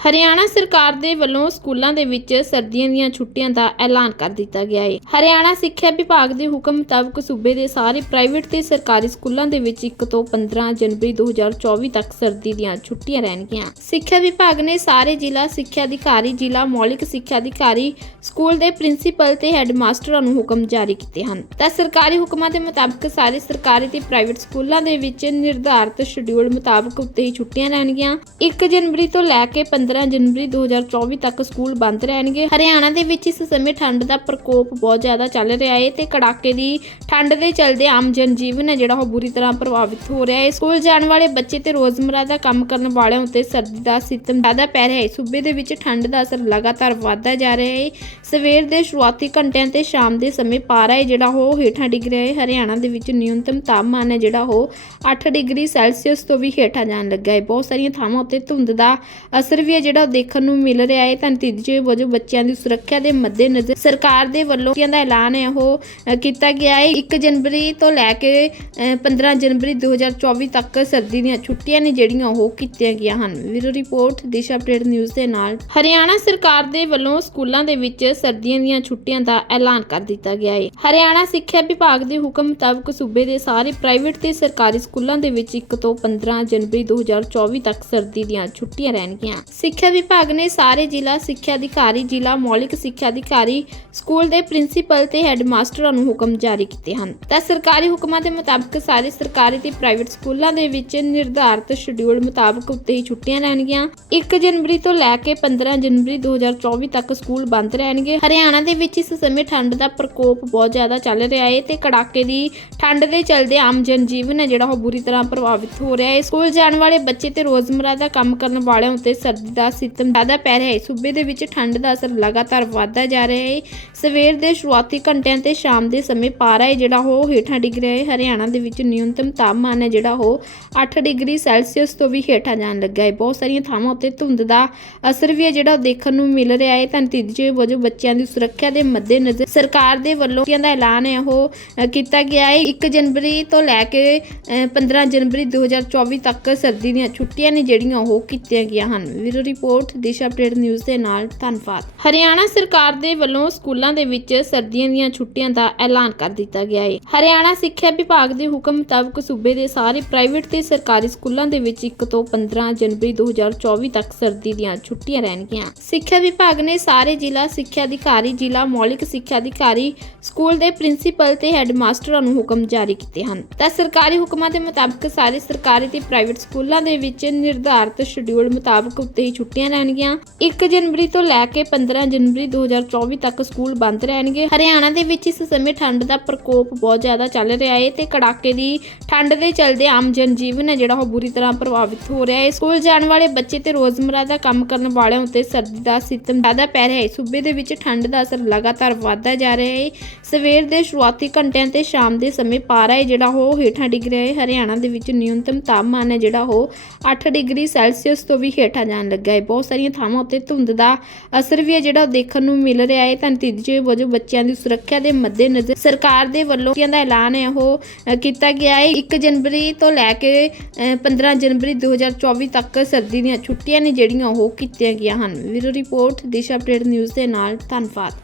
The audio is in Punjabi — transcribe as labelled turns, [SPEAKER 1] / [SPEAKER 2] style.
[SPEAKER 1] ਹਰਿਆਣਾ ਸਰਕਾਰ ਦੇ ਵੱਲੋਂ ਸਕੂਲਾਂ ਦੇ ਵਿੱਚ ਸਰਦੀਆਂ ਦੀਆਂ ਛੁੱਟੀਆਂ ਦਾ ਐਲਾਨ ਕਰ ਦਿੱਤਾ ਗਿਆ ਹੈ ਹਰਿਆਣਾ ਸਿੱਖਿਆ ਵਿਭਾਗ ਦੇ ਹੁਕਮ ਮੁਤਾਬਕ ਸੂਬੇ ਦੇ ਸਾਰੇ ਪ੍ਰਾਈਵੇਟ ਤੇ ਸਰਕਾਰੀ ਸਕੂਲਾਂ ਦੇ ਵਿੱਚ 1 ਤੋਂ 15 ਜਨਵਰੀ 2024 ਤੱਕ ਸਰਦੀ ਦੀਆਂ ਛੁੱਟੀਆਂ ਰਹਿਣਗੀਆਂ। ਸਿੱਖਿਆ ਵਿਭਾਗ ਨੇ ਸਾਰੇ ਜ਼ਿਲ੍ਹਾ ਸਿੱਖਿਆ ਅਧਿਕਾਰੀ, ਜ਼ਿਲ੍ਹਾ ਮੌਲਿਕ ਸਿੱਖਿਆ ਅਧਿਕਾਰੀ, ਸਕੂਲ ਦੇ ਪ੍ਰਿੰਸੀਪਲ ਤੇ ਹੈੱਡਮਾਸਟਰਾਂ ਨੂੰ ਹੁਕਮ ਜਾਰੀ ਕੀਤੇ ਹਨ। ਤਾਂ ਸਰਕਾਰੀ ਹੁਕਮਾਂ ਦੇ ਮੁਤਾਬਕ ਸਾਰੇ ਸਰਕਾਰੀ ਤੇ ਪ੍ਰਾਈਵੇਟ ਸਕੂਲਾਂ ਦੇ ਵਿੱਚ ਨਿਰਧਾਰਤ ਸ਼ਡਿਊਲ ਮੁਤਾਬਕ ਉੱਤੇ ਹੀ ਛੁੱਟੀਆਂ ਰਹਿਣਗੀਆਂ। 1 ਜਨਵਰੀ ਤੋਂ ਲੈ ਕੇ 15 ਜਨਵਰੀ 2024 ਤੱਕ ਸਕੂਲ ਬੰਦ ਰਹਿਣਗੇ। ਹਰਿਆਣਾ ਦੇ ਵਿੱਚ ਇਸ ਸਮੇਂ ਠੰਡ ਦਾ ਪ੍ਰਕੋਪ ਬਹੁਤ ਜ਼ਿਆਦਾ ਚੱਲ ਰਿਹਾ ਹੈ ਤੇ ਕੜਾਕੇ ਦੀ ਠੰਡ ਦੇ ਚਲਦੇ ਆਮ ਜਨਜੀਵਨ ਹੈ ਜਿਹੜਾ ਉਹ ਬੁਰੀ ਤਰ੍ਹਾਂ ਪ੍ਰਭਾਵਿਤ ਹੋ ਰਿਹਾ ਹੈ ਸਕੂਲ ਜਾਣ ਵਾਲੇ ਬੱਚੇ ਤੇ ਰੋਜ਼ਮਰਾ ਦਾ ਕੰਮ ਕਰਨ ਵਾਲਿਆਂ ਉੱਤੇ ਸਰਦੀ ਦਾ ਸਿੱਤਮ ਜ਼ਿਆਦਾ ਪੈ ਰਿਹਾ ਹੈ ਸੂਬੇ ਦੇ ਵਿੱਚ ਠੰਡ ਦਾ ਅਸਰ ਲਗਾਤਾਰ ਵਧਦਾ ਜਾ ਰਿਹਾ ਹੈ ਸਵੇਰ ਦੇ ਸ਼ੁਰੂਆਤੀ ਘੰਟਿਆਂ ਤੇ ਸ਼ਾਮ ਦੇ ਸਮੇਂ ਪਾਰਾ ਹੈ ਜਿਹੜਾ ਉਹ ਹੇਠਾਂ ਡਿੱਗ ਰਿਹਾ ਹੈ ਹਰਿਆਣਾ ਦੇ ਵਿੱਚ ਨਿਊਨਤਮ ਤਾਪਮਾਨ ਹੈ ਜਿਹੜਾ ਉਹ 8 ਡਿਗਰੀ ਸੈਲਸੀਅਸ ਤੋਂ ਵੀ ਹੇਠਾਂ ਜਾਣ ਲੱਗਾ ਹੈ ਬਹੁਤ ਸਾਰੀਆਂ ਥਾਵਾਂ ਉੱਤੇ ਧੁੰਦ ਦਾ ਅਸਰ ਵੀ ਹੈ ਜਿਹੜਾ ਉਹ ਦੇਖਣ ਨੂੰ ਮਿਲ ਰਿਹਾ ਹੈ। ਤਾਂ ਨਤੀਜੇ ਵਜੋਂ ਬੱਚਿਆਂ ਦੀ ਸੁਰੱਖਿਆ ਦੇ ਮੱਦੇਨਜ਼ਰ ਸਰਕਾਰ ਦੇ ਵੱਲੋਂ ਛੁੱਟੀਆਂ ਦਾ ਐਲਾਨ ਹੈ। ਉਹ ਕੀਤਾ ਗਿਆ ਹੈ। 1 ਜਨਵਰੀ ਤੋਂ ਲੈ ਕੇ ਅ, 15 ਜਨਵਰੀ 2024 ਤੱਕ ਸਰਦੀ ਦੀਆਂ ਛੁੱਟੀਆਂ ਨੇ ਜਿਹੜੀਆਂ ਉਹ ਕੀਤੀਆਂ ਗਈਆਂ ਹਨ। ਵੀਰੋ ਰਿਪੋਰਟ ਦਿਸ਼ਾ ਅਪਡੇਟ ਨਿਊਜ਼ ਦੇ ਨਾਲ। ਹਰਿਆਣਾ ਸਰਕਾਰ ਦੇ ਵੱਲੋਂ ਸਕੂਲਾਂ ਦੇ ਵਿੱਚ ਸਰਦੀਆਂ ਦੀਆਂ ਛੁੱਟੀਆਂ ਦਾ ਐਲਾਨ ਕਰ ਦਿੱਤਾ ਗਿਆ ਹੈ। ਹਰਿਆਣਾ ਸਿੱਖਿਆ ਵਿਭਾਗ ਦੇ ਹੁਕਮ ਮੁਤਾਬਕ ਸੂਬੇ ਦੇ ਸਾਰੇ ਪ੍ਰਾਈਵੇਟ ਤੇ ਸਰਕਾਰੀ ਸਕੂਲਾਂ ਦੇ ਵਿੱਚ 1 ਤੋਂ 15 ਜਨਵਰੀ 2024 ਤੱਕ ਸਰਦੀ ਦੀਆਂ ਛੁੱਟੀਆਂ ਰਹਿਣਗੀਆਂ। ਸਿੱਖਿਆ ਵਿਭਾਗ ਨੇ ਸਾਰੇ ਜ਼ਿਲ੍ਹਾ ਸਿੱਖਿਆ ਅਧਿਕਾਰੀ, ਜ਼ਿਲ੍ਹਾ ਮੌਲਿਕ ਸਿੱਖਿਆ ਅਧਿਕਾਰੀ, ਸਕੂਲ ਦੇ ਪ੍ਰਿੰਸੀਪਲ ਤੇ ਹੈੱਡਮਾਸਟਰਾਂ ਨੂੰ ਹੁਕਮ ਜਾਰੀ ਕੀਤੇ ਹਨ। ਤਾਂ ਸਰਕਾਰੀ ਹੁਕਮਾਂ ਦੇ ਮੁਤਾਬਕ ਸਾਰੇ ਸਰਕਾਰੀ ਤੇ ਪ੍ਰਾਈਵੇਟ ਸਕੂਲਾਂ ਦੇ ਵਿੱਚ ਨਿਰਧਾਰਤ ਸ਼ਡਿਊਲ ਮੁਤਾਬਕ ਉੱਤੇ ਹੀ ਛੁੱਟੀਆਂ ਰਹਿਣਗੀਆਂ। 1 ਜਨਵਰੀ ਤੋਂ ਲੈ ਕੇ 15 ਜਨਵਰੀ 2024 ਤੱਕ ਸਕੂਲ ਬੰਦ ਰਹਿਣਗੇ। ਹਰਿਆਣਾ ਦੇ ਵਿੱਚ ਇਸ ਸਮੇਂ ਠੰਡ ਦਾ ਪ੍ਰਕੋਪ ਬਹੁਤ ਜ਼ਿਆਦਾ ਚੱਲ ਰਿਹਾ ਹੈ ਤੇ ਕੜਾਕੇ ਦੀ ਠੰਡ ਦੇ ਚਲਦੇ ਆਮ ਜਨਜੀਵਨ ਹੈ ਜਿਹੜਾ ਉਹ ਬੁਰੀ ਤਰ੍ਹਾਂ ਪ੍ਰਭਾਵਿਤ ਹੋ ਰਿਹਾ ਹੈ ਸਕੂਲ ਜਾਣ ਵਾਲੇ ਬੱਚੇ ਤੇ ਰੋਜ਼ਮਰਾ ਦਾ ਕੰਮ ਕਰਨ ਵਾਲਿਆਂ ਉੱਤੇ ਸਰਦੀ ਦਾ ਸਿੱਤਮ ਜ਼ਿਆਦਾ ਪੈ ਰਿਹਾ ਹੈ। ਸੂਬੇ ਦੇ ਵਿੱਚ ਠੰਡ ਦਾ ਅਸਰ ਲਗਾਤਾਰ ਵਧਦਾ ਜਾ ਰਿਹਾ ਹੈ। ਸਵੇਰ ਦੇ ਸ਼ੁਰੂਆਤੀ ਘੰਟਿਆਂ ਤੇ ਸ਼ਾਮ ਦੇ ਸਮੇਂ ਪਾਰਾ ਹੈ ਜਿਹੜਾ ਉਹ ਹੇਠਾਂ ਡਿੱਗ ਰਿਹਾ ਹੈ। ਹਰਿਆਣਾ ਦੇ ਵਿੱਚ ਨਿਊਨਤਮ ਤਾਪਮਾਨ ਹੈ ਜਿਹੜਾ ਉਹ 8 ਡਿਗਰੀ ਸੈਲਸੀਅਸ ਤੋਂ ਵੀ ਹੇਠਾਂ ਜਾਣ ਲੱਗਾ ਹੈ। ਬਹੁਤ ਸਾਰੀਆਂ ਥਾਵਾਂ ਉੱਤੇ ਧੁੰਦ ਦਾ ਅਸਰ ਵੀ ਹੈ ਜਿਹੜਾ ਉਹ ਦੇਖਣ ਨੂੰ ਮਿਲ ਰਿਹਾ ਹੈ। ਤਾਂ ਨਤੀਜੇ ਵਜੋਂ ਬੱਚਿਆਂ ਦੀ ਸੁਰੱਖਿਆ ਦੇ ਮੱਦੇਨਜ਼ਰ ਸਰਕਾਰ ਦੇ ਵੱਲੋਂ ਦਾ ਐਲਾਨ ਹੈ ਉਹ ਕੀਤਾ ਗਿਆ ਹੈ। 1 ਜਨਵਰੀ ਤੋਂ ਲੈ ਕੇ ਅ, 15 ਜਨਵਰੀ 2024 ਤੱਕ ਸਰਦੀ ਦੀਆਂ ਛੁੱਟੀਆਂ ਨੇ ਜਿਹੜੀਆਂ ਉਹ ਕੀਤੀਆਂ ਗਈਆਂ ਹਨ। ਵੀਰੋ ਰਿਪੋਰਟ, ਦਿਸ਼ਾ ਅਪਡੇਟ ਨਿਊਜ਼ ਦੇ ਨਾਲ ਧੰਨਵਾਦ। ਹਰਿਆਣਾ ਸਰਕਾਰ ਦੇ ਵੱਲੋਂ ਸਕੂਲਾਂ ਦੇ ਵਿੱਚ ਸਰਦੀਆਂ ਦੀਆਂ ਛੁੱਟੀਆਂ ਦਾ ਐਲਾਨ ਕਰ ਦਿੱਤਾ ਗਿਆ ਹੈ ਹਰਿਆਣਾ ਸਿੱਖਿਆ ਵਿਭਾਗ ਦੇ ਹੁਕਮ ਮੁਤਾਬਕ ਸੂਬੇ ਦੇ ਸਾਰੇ ਪ੍ਰਾਈਵੇਟ ਤੇ ਸਰਕਾਰੀ ਸਕੂਲਾਂ ਦੇ ਵਿੱਚ 1 ਤੋਂ 15 ਜਨਵਰੀ 2024 ਤੱਕ ਸਰਦੀ ਦੀਆਂ ਛੁੱਟੀਆਂ ਰਹਿਣਗੀਆਂ। ਸਿੱਖਿਆ ਵਿਭਾਗ ਨੇ ਸਾਰੇ ਜ਼ਿਲ੍ਹਾ ਸਿੱਖਿਆ ਅਧਿਕਾਰੀ, ਜ਼ਿਲ੍ਹਾ ਮੌਲਿਕ ਸਿੱਖਿਆ ਅਧਿਕਾਰੀ, ਸਕੂਲ ਦੇ ਪ੍ਰਿੰਸੀਪਲ ਤੇ ਹੈੱਡਮਾਸਟਰਾਂ ਨੂੰ ਹੁਕਮ ਜਾਰੀ ਕੀਤੇ ਹਨ। ਤਾਂ ਸਰਕਾਰੀ ਹੁਕਮਾਂ ਦੇ ਮੁਤਾਬਕ ਸਾਰੇ ਸਰਕਾਰੀ ਤੇ ਪ੍ਰਾਈਵੇਟ ਸਕੂਲਾਂ ਦੇ ਵਿੱਚ ਨਿਰਧਾਰਤ ਸ਼ਡਿਊਲ ਮੁਤਾਬਕ ਉੱਤੇ ਹੀ ਛੁੱਟੀਆਂ ਰਹਿਣਗੀਆਂ 1 ਜਨਵਰੀ ਤੋਂ ਲੈ ਕੇ 15 ਜਨਵਰੀ 2024 ਤੱਕ ਸਕੂਲ ਬੰਦ ਰਹਿਣਗੇ। ਹਰਿਆਣਾ ਦੇ ਵਿੱਚ ਇਸ ਸਮੇਂ ਠੰਡ ਦਾ ਪ੍ਰਕੋਪ ਬਹੁਤ ਜ਼ਿਆਦਾ ਚੱਲ ਰਿਹਾ ਹੈ ਤੇ ਕੜਾਕੇ ਦੀ ਠੰਡ ਦੇ ਚਲਦੇ ਆਮ ਜਨਜੀਵਨ ਹੈ ਜਿਹੜਾ ਉਹ ਬੁਰੀ ਤਰ੍ਹਾਂ ਪ੍ਰਭਾਵਿਤ ਹੋ ਰਿਹਾ ਹੈ ਸਕੂਲ ਜਾਣ ਵਾਲੇ ਬੱਚੇ ਤੇ ਰੋਜ਼ਮਰਾ ਦਾ ਕੰਮ ਕਰਨ ਵਾਲਿਆਂ ਉੱਤੇ ਸਰਦੀ ਦਾ ਸਿਤਮ ਜ਼ਿਆਦਾ ਪੈ ਰਿਹਾ ਹੈ ਸੂਬੇ ਦੇ ਵਿੱਚ ਠੰਡ ਦਾ ਅਸਰ ਲਗਾਤਾਰ ਵਧਦਾ ਜਾ ਰਿਹਾ ਹੈ ਸਵੇਰ ਦੇ ਸ਼ੁਰੂਆਤੀ ਘੰਟਿਆਂ ਤੇ ਸ਼ਾਮ ਦੇ ਸਮੇਂ ਪਾਰਾ ਹੈ ਜਿਹੜਾ ਉਹ ਹੇਠਾਂ ਡਿੱਗ ਰਿਹਾ ਹੈ ਹਰਿਆਣਾ ਦੇ ਵਿੱਚ ਨਿਊਨਤਮ ਤਾਪਮਾਨ ਹੈ ਜਿਹੜਾ ਉਹ 8 ਡਿਗਰੀ ਸੈਲਸੀਅਸ ਤੋਂ ਵੀ ਹੇਠਾਂ ਜਾਣ ਲੱਗਾ ਹੈ। ਬਹੁਤ ਸਾਰੀਆਂ ਥਾਵਾਂ ਉੱਤੇ ਧੁੰਦ ਦਾ ਅਸਰ ਵੀ ਹੈ ਜਿਹੜਾ ਉਹ ਦੇਖਣ ਨੂੰ ਮਿਲ ਰਿਹਾ ਹੈ। ਤਾਂ ਨਤੀਜੇ ਵਜੋਂ ਬੱਚਿਆਂ ਦੀ ਸੁਰੱਖਿਆ ਦੇ ਮੱਦੇਨਜ਼ਰ ਸਰਕਾਰ ਦੇ ਵੱਲੋਂ ਦਾ ਐਲਾਨ ਹੈ। ਉਹ ਕੀਤਾ ਗਿਆ ਹੈ। 1 ਜਨਵਰੀ ਤੋਂ ਲੈ ਕੇ ਅ, 15 ਜਨਵਰੀ 2024 ਤੱਕ ਸਰਦੀ ਦੀਆਂ ਛੁੱਟੀਆਂ ਨੇ ਜਿਹੜੀਆਂ ਉਹ ਕੀਤੀਆਂ ਗਈਆਂ ਹਨ। ਵੀਰੋ ਰਿਪੋਰਟ ਦਿਸ਼ਾ ਅਪਡੇਟ ਨਿਊਜ਼ ਦੇ ਨਾਲ ਧੰਨਵਾਦ।